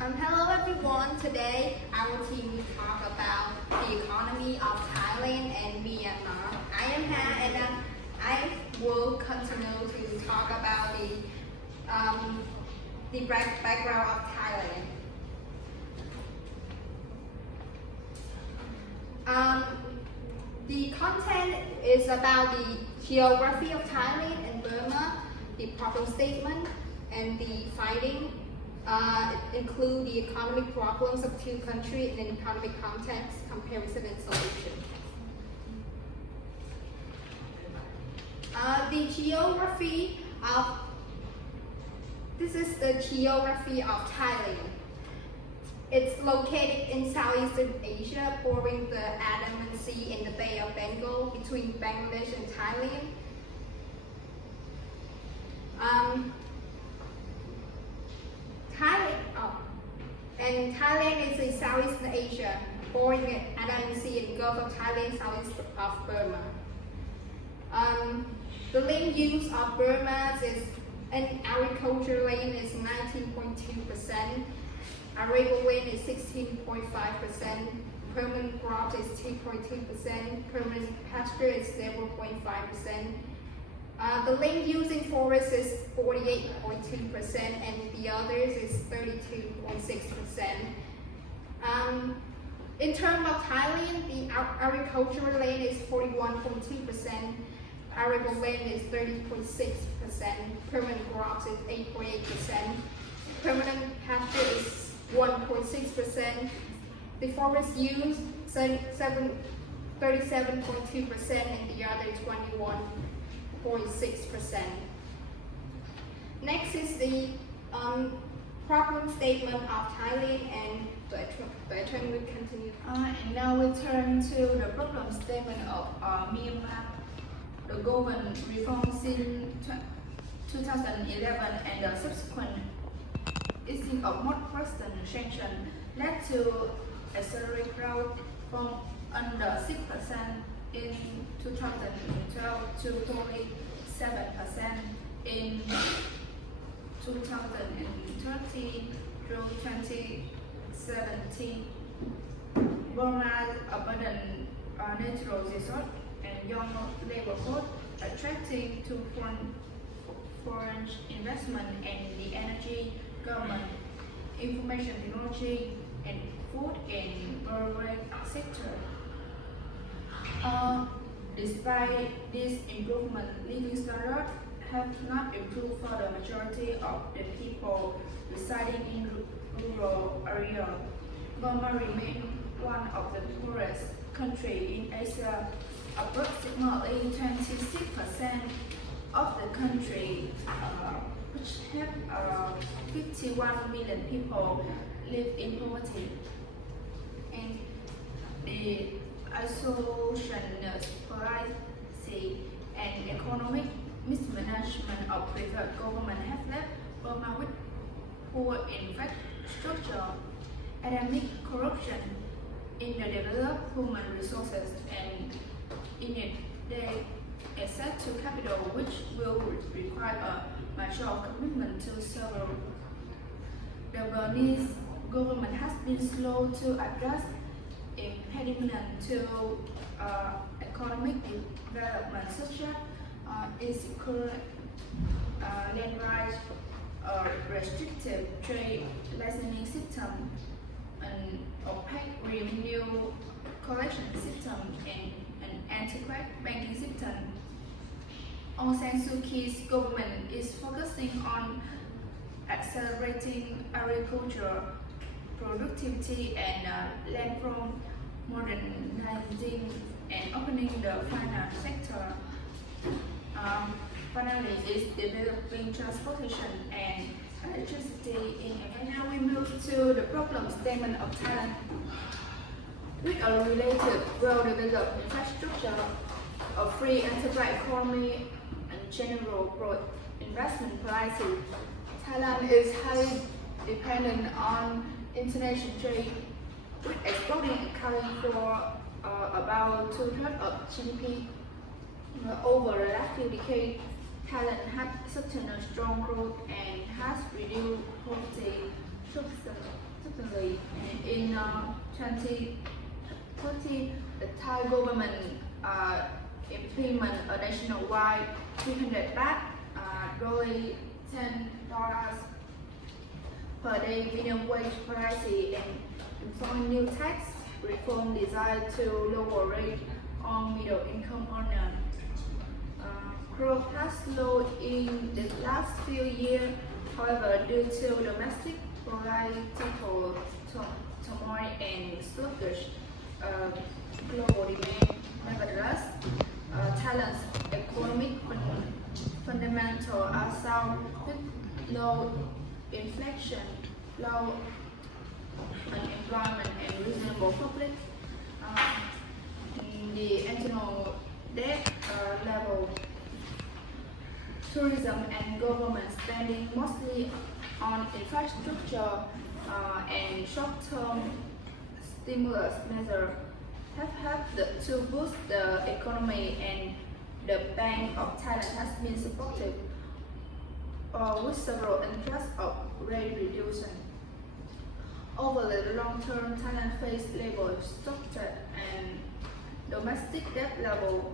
Hello everyone. Today our team will talk about the economy of Thailand and Myanmar. I am Han and I will continue to talk about the background of Thailand. The content is about the geography of Thailand and Burma, the problem statement, and the fighting. Include the economic problems of two countries in an economic context, comparison and solution. This is the geography of Thailand. It's located in Southeastern Asia, bordering the Andaman Sea and the Bay of Bengal between Bangladesh and Thailand. Thailand is in Southeastern Asia, bordering the Andaman Sea and Gulf of Thailand, southeast of Burma. The land use of Burma is an agricultural land is 19.2%, arable land is 16.5%, permanent crops is 2.2%, permanent pasture is 0.5%. The land use in forest is 48.2% and the others is 32.6%. In terms of Thailand, the agricultural land is 41.2%, arable land is 30.6%, permanent crops is 8.8%, permanent pasture is 1.6%, the forest use 37.2% and the other 21.6%. Next is the problem statement of Thailand, and Bertrand will continue. And now we turn to the problem statement of Myanmar. The government reforms in 2011 and the subsequent easing of more present sanctions led to accelerate growth from under 6% in 2012 to 27% in 2013 through 2017. Burma's abundant natural resources and young labor force attracting to foreign investment in the energy, government, information technology, and food and beverage sector. Despite this improvement, living standards have not improved for the majority of the people residing in rural areas. Burma remains one of the poorest countries in Asia. Approximately 26% of the country, which have around 51 million people, live in poverty. And the isolationist policy and economic mismanagement of private government have left Burma with poor infrastructure, endemic corruption in the developed human resources, and inequitable access to capital, which will require a mature commitment to several. The Burmese government has been slow to address impediments to economic development, such as insecure land rights, restrictive trade licensing system, an opaque revenue collection system, and an antiquated banking system. Aung San Suu Kyi's government is focusing on accelerating agriculture productivity and land from modernizing and opening the finance sector. Finally, is developing transportation and electricity in America. Now we move to the problem statement of Thailand. With a related well-developed infrastructure, a free enterprise economy, and general broad investment policy, Thailand is highly dependent on international trade, with exporting accounting for about 2/3 of GDP. Over the last few decades, Thailand has sustained a strong growth and has reduced poverty Certainly, in 2030, the Thai government implement a nationwide 300 baht, roughly $10 per day minimum wage policy and employing new tax reform designed to lower rate on middle income earners. Growth has slowed in the last few years, however, due to domestic political turmoil and sluggish global demand. Nevertheless, Thailand's economic fundamentals are sound with low inflation, low unemployment, and reasonable public the internal debt level. Tourism and government spending mostly on infrastructure and short-term stimulus measures have helped to boost the economy, and the Bank of Thailand has been supportive with several interest of rate reduction. Over the long term, Thailand faced labor shortage and domestic debt level,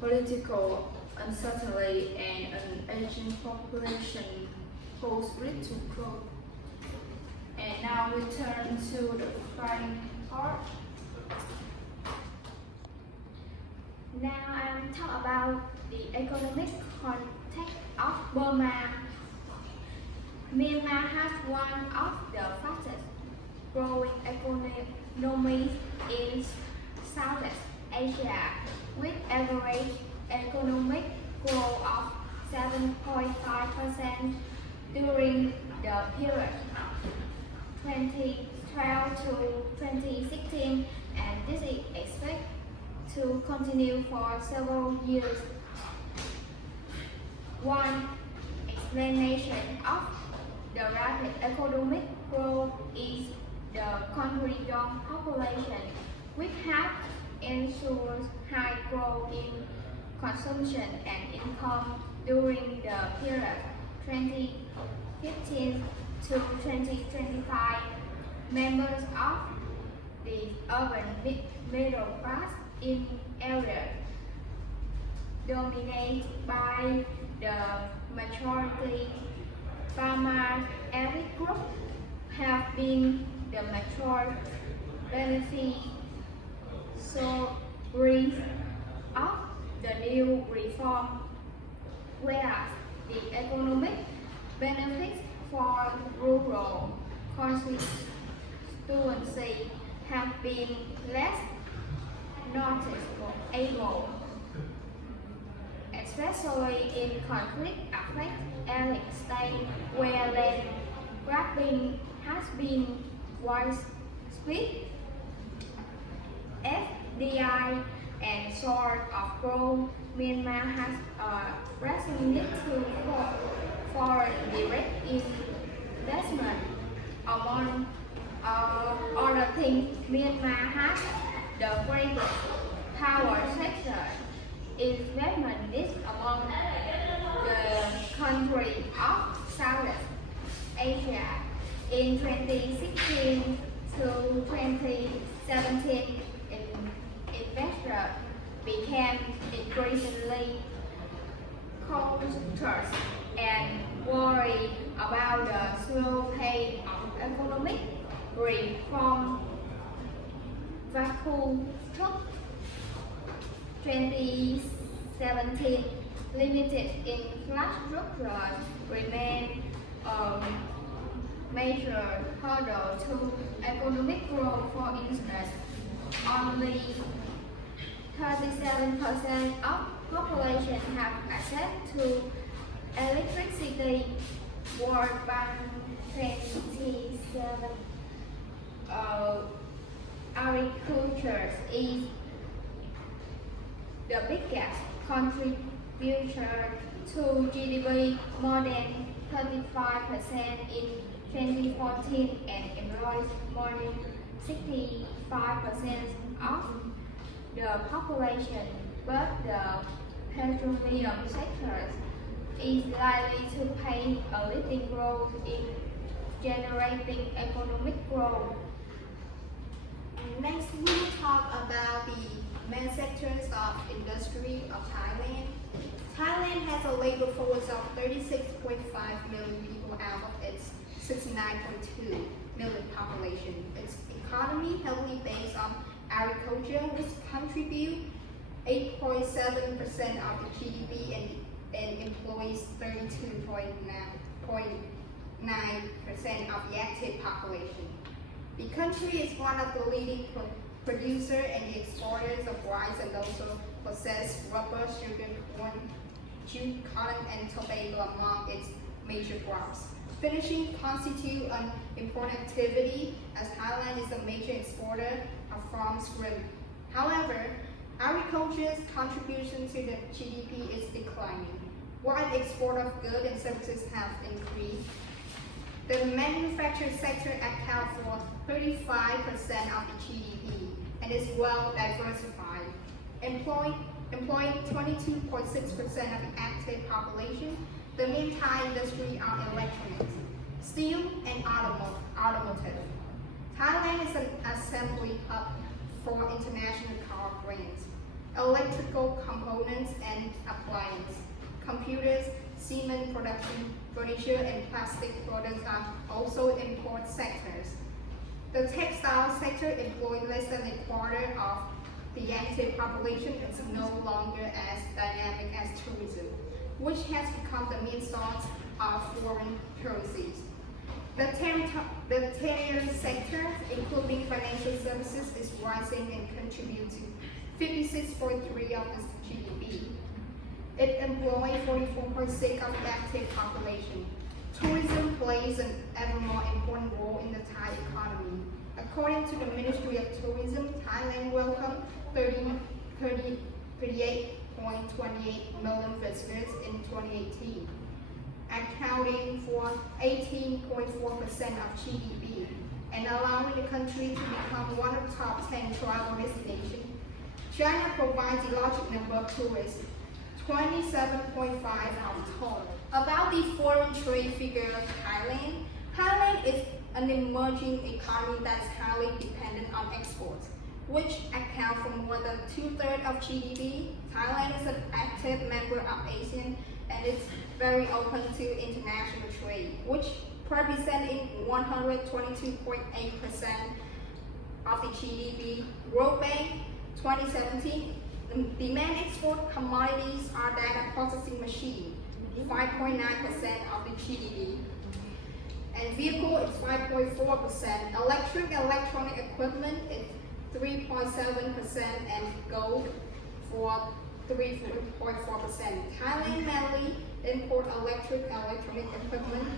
political uncertainty, and an aging population pose risk to growth. And now we turn to the final part. Now I will talk about the economic context of Burma. Myanmar has one of the fastest growing economies in Southeast Asia, with average economic growth of 7.5% during the period 2012 to 2016, and this is expected to continue for several years. One explanation of the rapid economic growth is the country's young population, which has ensured high growth in consumption and income during the period 2015 to 2025. Members of the urban middle class in areas dominated by the majority farmer ethnic group have been the major beneficiaries of the new reform, whereas the economic benefits for rural constituency have been less noticeable, especially in conflict-affected ethnic states where land grabbing has been widespread. FDI and sort of growth, Myanmar has recently to for direct investment. Among other things, Myanmar has the greatest power sector investment is among the countries of Southeast Asia. In 2016 to 2017, investors became increasingly cautious and worried about the slow pace of economic reform. Vacuum truck 2017 limited infrastructure remain a major hurdle to economic growth. For instance, only 37% of population have access to electricity. World Bank 27. Agriculture is the biggest contributor to GDP, more than 35% in 2014, and employs more than 65% of the population, but the petroleum sector is likely to pay a leading role in generating economic growth. Next, we will talk about the main sectors of industry of Thailand. Thailand has a labor force of 36.5 million people out of its 69.2 million population. Its economy heavily based on agriculture, which contribute 8.7% of the GDP and employs 32.9% of the active population. The country is one of the leading producers and exporters of rice and also possesses rubber, sugar, corn, jute, cotton, and tobacco among its major crops. Fishing constitutes an important activity as Thailand is a major exporter of farm shrimp. However, agriculture's contribution to the GDP is declining, while the export of goods and services have increased. The manufacturing sector accounts for 35% of the GDP and is well diversified, employing 22.6% of the active population. The main Thai industry are electronics, steel, and automotive. Thailand is an assembly hub for international car brands, electrical components and appliances, computers, cement production, furniture, and plastic products are also import sectors. The textile sector employs less than a quarter of the active population and is no longer as dynamic as tourism, which has become the main source of foreign currencies. The tertiary sector, including financial services, is rising and contributes to 56.3% of the GDP. It employs 44.6% of the active population. Tourism plays an ever more important role in the Thai economy. According to the Ministry of Tourism, Thailand welcomed 38.28 million visitors in 2018, accounting for 18.4% of GDP, and allowing the country to become one of the top 10 travel destinations. China provides the largest number of tourists, 27.5 of total. About the foreign trade figure of Thailand, Thailand is an emerging economy that is highly dependent on exports, which account for more than 2/3 of GDP. Thailand is an active member of ASEAN and is very open to international trade, which representing 122.8% of the GDP. World Bank 2017, the main export commodities are data processing machine, 5.9% of the GDP. And vehicle is 5.4%. Electronic equipment is 3.7% and gold for 3.4%. Thailand mainly import electronic equipment,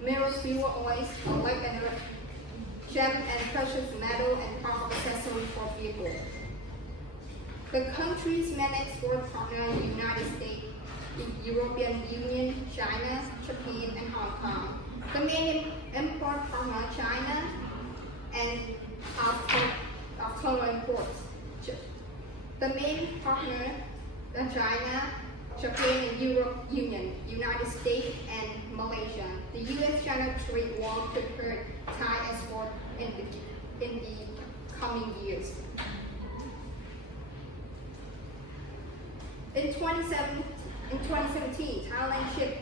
mineral fuel oils, gem and precious metal and part accessory for vehicles. The country's main export partner are the United States, the European Union, China, Japan, and Hong Kong. The main import partner are China and of total imports. The main partner are China, Japan, and Europe Union, United States, and Malaysia. The U.S.-China trade war could hurt Thai export in the coming years. In 2017, Thailand shipped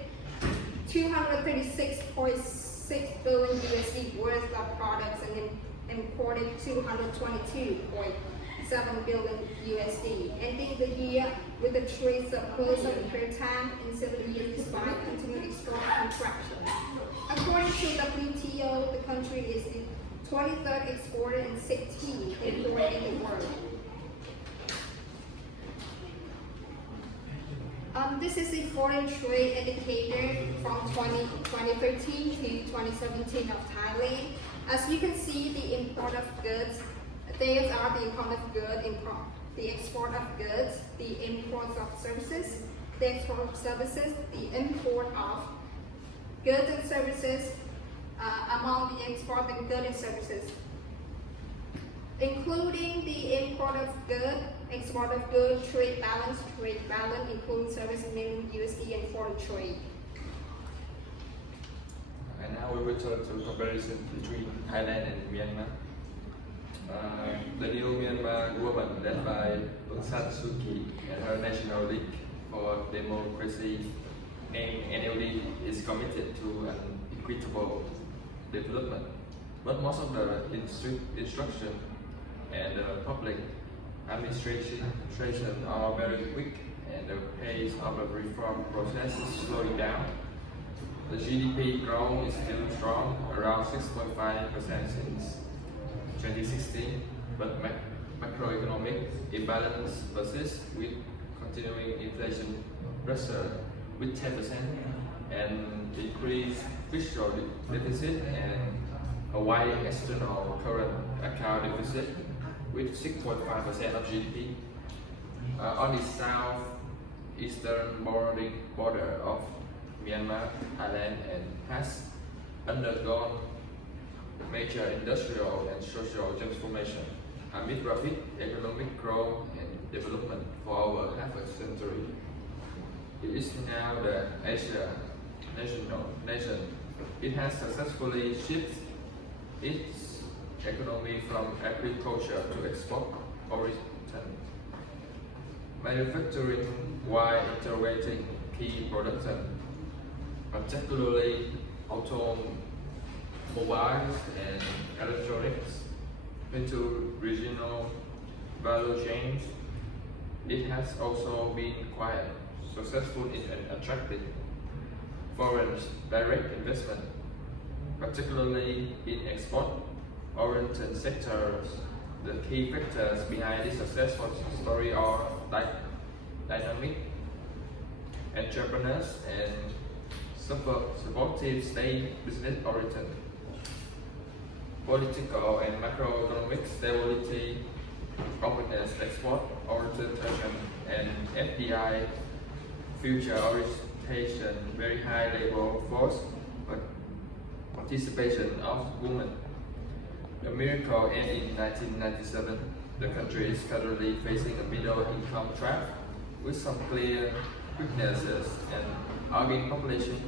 236.6 billion USD worth of products and imported 222.7 billion USD, ending the year with a trade surplus of the third time in 7 years despite continued export contraction. According to WTO, the country is the 23rd exporter and 16th importer in the world. This is the foreign trade indicator from 2013 to 2017 of Thailand. As you can see, the import of goods, these are the import of goods, the export of goods, the import of services, the export of services, the import of goods and services, among the export and goods and services, including the import of goods, export of goods, trade balance, including service minimum USD and foreign trade. And now we will turn to comparison between Thailand and Myanmar. The new Myanmar government led by Aung San Suu Kyi and her National League for Democracy, named NLD, is committed to an equitable development. But most of the instruction and the public administration are very quick, and the pace of the reform process is slowing down. The GDP growth is still strong, around 6.5% since 2016, but macroeconomic imbalance persists with continuing inflation pressure with 10% and increased fiscal deficit and a wide external current account deficit with 6.5% of GDP. On the southeastern border of Myanmar, Thailand has undergone major industrial and social transformation amid rapid economic growth and development for over half a century. It is now the Asia nation. It has successfully shifted its economy from agriculture to export origin, manufacturing while integrating key production, particularly automobiles and electronics, into regional value chains. It has also been quite successful in attracting foreign direct investment, particularly in export-oriented sectors. The key factors behind this successful story are dynamic entrepreneurs and supportive state business-oriented, political and macroeconomic stability, openness, export-orientation, and FDI future orientation, very high labor force participation of women. The miracle ended in 1997. The country is currently facing a middle income trap with some clear weaknesses and aging population,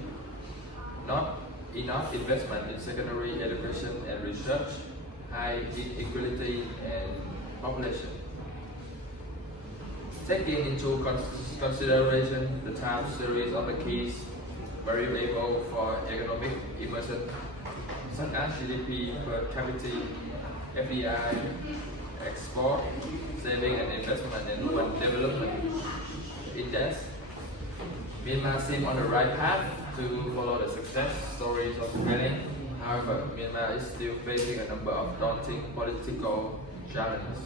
not enough investment in secondary education and research, high inequality and population. Taking into consideration the time series of the keys variable for economic emergence, such as GDP per capita, FDI, export, saving and investment, and human development index, Myanmar seems on the right path to follow the success stories of Thailand. However, Myanmar is still facing a number of daunting political challenges,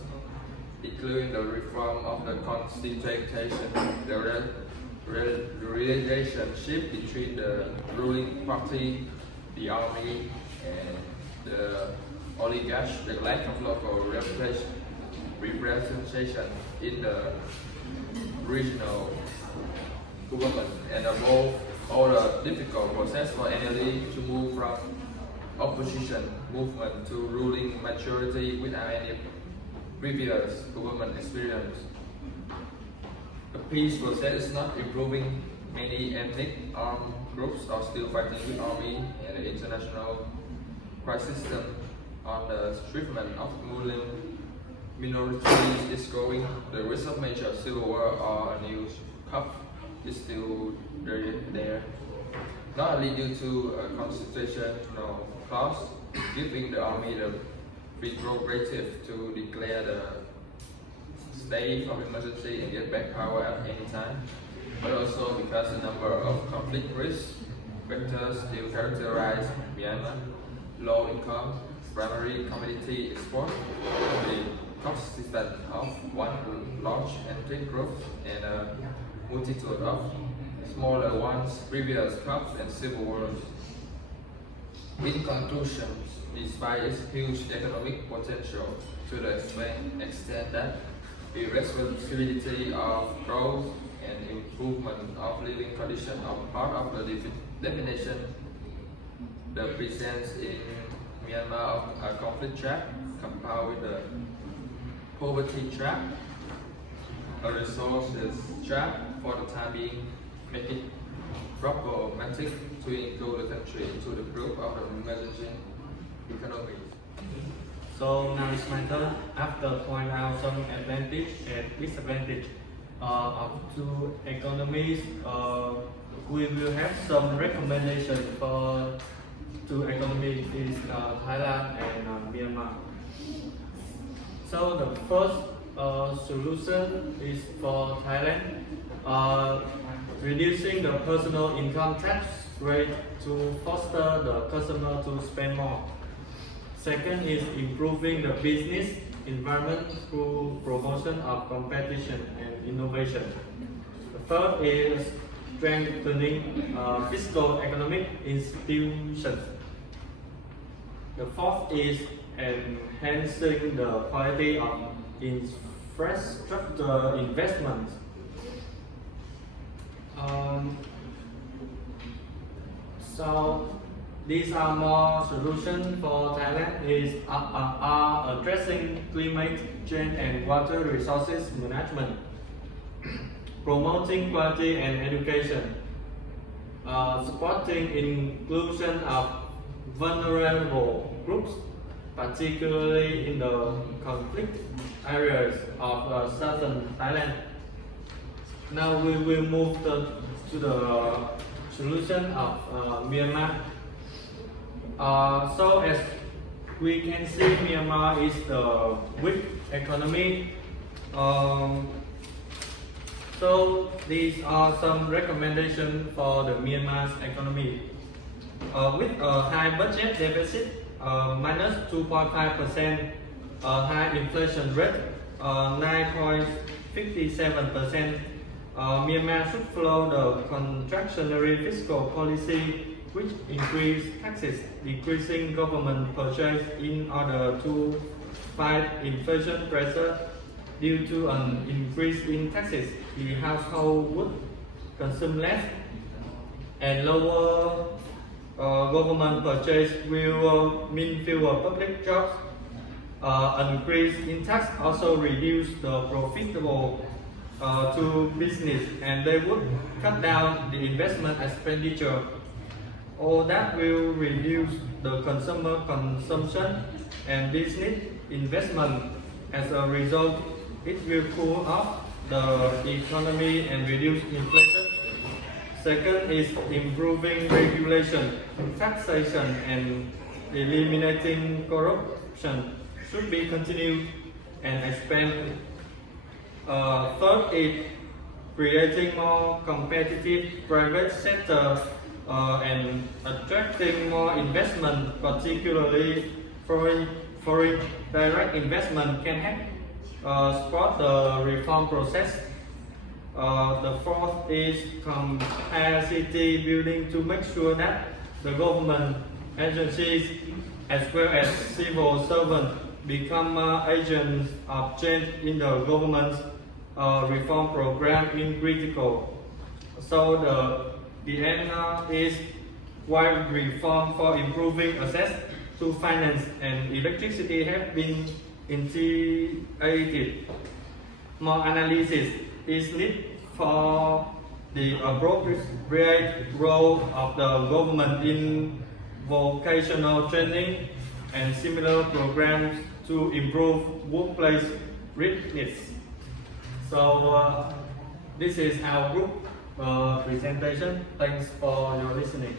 including the reform of the constitution, the relationship between the ruling party, the army, and the oligarchs, the lack of local representation in the regional government, and above all the difficult process for NLD to move from opposition movement to ruling majority without any previous government experience. The peace process is not improving. Many ethnic armed groups are still fighting with army, and the international crisis system on the treatment of Muslim minorities is growing. The risk of major civil war or a new conflict is still there. Not only due to a constitutional clause giving the army the prerogative to declare the state of emergency and get back power at any time, but also because the number of conflict risk factors still characterize Myanmar: low income, primary commodity export, the consistent of one large ethnic group, and a multitude of smaller ones, previous cups and civil wars. In conclusion, despite its huge economic potential to the extent that irresponsibility of growth and improvement of living conditions are part of the definition, the presence in Myanmar of a conflict trap compounded with a poverty trap, a resources trap for the time being, make it problematic to include the country into the group of the emerging economies. So now it's my turn. After point out some advantage and disadvantage of two economies, we will have some recommendation for two economies is Thailand and Myanmar. So the first solution is for Thailand, reducing the personal income tax rate to foster the customer to spend more. Second is improving the business environment through promotion of competition and innovation. The third is strengthening fiscal economic institutions. The fourth is enhancing the quality of infrastructure investments. So these are more solutions for Thailand are addressing climate change and water resources management, promoting quality and education, supporting inclusion of vulnerable groups, particularly in the conflict areas of southern Thailand. Now we will move to the solution of Myanmar. So as we can see, Myanmar is the weak economy. So these are some recommendations for the Myanmar's economy. With a high budget deficit, minus 2.5%, high inflation rate, 9.57%, Myanmar should follow the contractionary fiscal policy, which increase taxes, decreasing government purchase in order to fight inflation pressure. Due to an increase in taxes, the household would consume less, and lower government purchase will mean fewer public jobs. An increase in tax also reduce the profitable to business, and they would cut down the investment expenditure. All that will reduce the consumer consumption and business investment. As a result, it will cool off the economy and reduce inflation. Second is improving regulation, taxation, and eliminating corruption should be continued and expanded. Third is creating more competitive private sector and attracting more investment, particularly foreign direct investment can help support the reform process. The fourth is capacity building to make sure that the government agencies as well as civil servants become agents of change in the government's reform program in critical. So the end is wide reform for improving access to finance and electricity have been initiated. More analysis is needed for the appropriate role of the government in vocational training and similar programs to improve workplace readiness. So this is our group presentation. Thanks for your listening.